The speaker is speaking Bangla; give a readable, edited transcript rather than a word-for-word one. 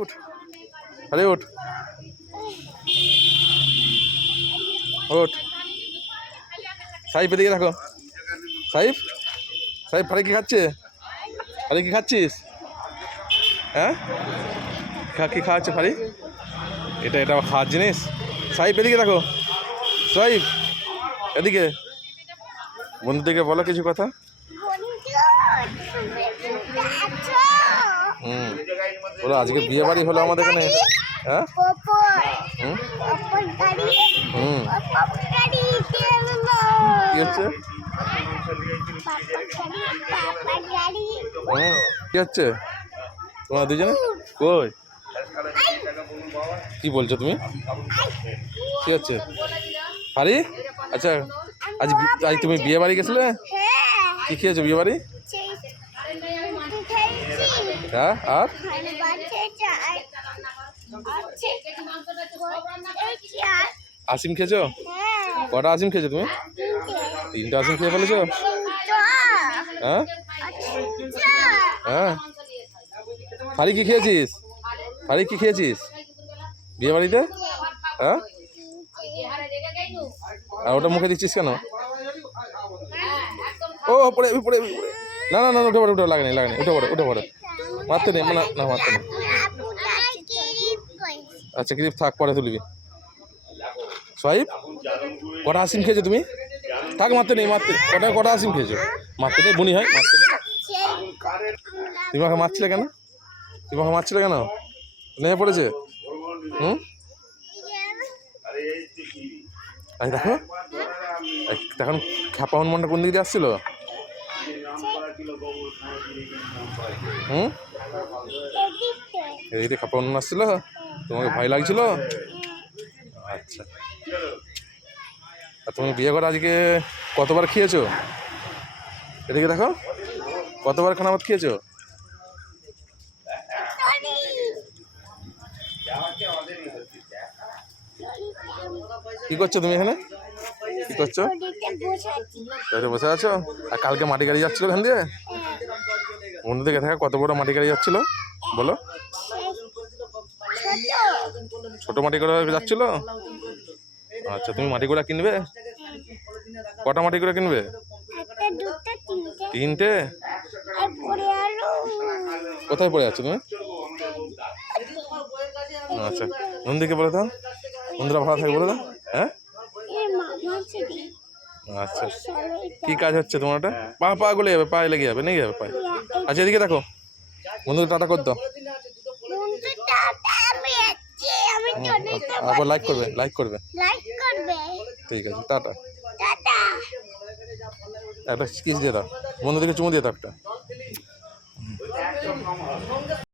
उठ अरे उठ उठ সাইফ এদিকে দেখো সাইফ সাইফ ফারে কি খাচ্ছে ফারে কি খাচ্ছিস হ্যাঁ কি খাওয়াচ্ছে ফারি এটা এটা খাওয়ার জিনিস সাইফ এদিকে দেখো সাইফ এদিকে বন্ধুদেরকে বলো কিছু কথা বলো আজকে বিয়ে বাড়ি হলো আমাদের এখানে হ্যাঁ কি হচ্ছে কি হচ্ছে তোমার দুজনে কই কি বলছো তুমি কি হচ্ছে আরে আচ্ছা আজ আজ তুমি বিয়ে বাড়ি গেছিলে কি খেয়েছো বিয়ে বাড়ি হ্যাঁ আর আসিম খেয়েছো কটা আসিম খেয়েছো তুমি তিনটা আসিম খেয়ে ফেলেছো হ্যাঁ হ্যাঁ ফারি কি খেয়েছিস ফারি কি খেয়েছিস বিয়ে বাড়িতে হ্যাঁ আর ওটা মুখে দিচ্ছিস কেন ও পড়ে পড়ে না না না উঠে পড়ে উঠে লাগেনি লাগেনি উঠে পড়ে মারতে নেই না না মারতে নেই আচ্ছা ক্লিপ থাক পরে তুলবি সাহিব কটা আসিম খেয়েছো তুমি থাক মারতে নেই মারতে কটা আসিম খেয়েছো মারতে নেই বুনি হয় মারতে নেই তুমি আমাকে মারছিলে কেন নেমে পড়েছে আরে দেখো এখন খ্যাপা হনুমানটা কোন দিক দিয়ে আসছিল এদিকে খ্যাপা হনুমান আসছিল তোমাকে ভয় লাগছিল আচ্ছা আর তুমি বিয়ে করে আজকে কতবার খেয়েছো এদিকে দেখো কতবার খানা ভাত খেয়েছো কি করছো তুমি এখানে কি করছো বসে আছো আর কালকে মাটি গাড়ি যাচ্ছিল এখান দিয়ে বন্ধু থেকে থাকা কত বড় মাটি গাড়ি যাচ্ছিল বলো ছোট মাটি করে যাচ্ছিল আচ্ছা তুমি মাটি গোড়া কিনবে কটা মাটি গোড়া কিনবে তিনটে কোথায় পড়ে আছো তুমি আচ্ছা বন্ধুকে বলে দাও বন্ধুরা ভালো থাকে বলে দাও হ্যাঁ আচ্ছা কি কাজ হচ্ছে তোমার ওটা পা গলে যাবে পায়ে লেগে যাবে লেগে যাবে পায়ে আচ্ছা এদিকে দেখো বন্ধুকে টাটা করে দাও আবার লাইক করবে ঠিক আছে টাটা একটা কিস দিয়ে দাও বন্ধুদেরকে চুমু দিয়ে দাও একটা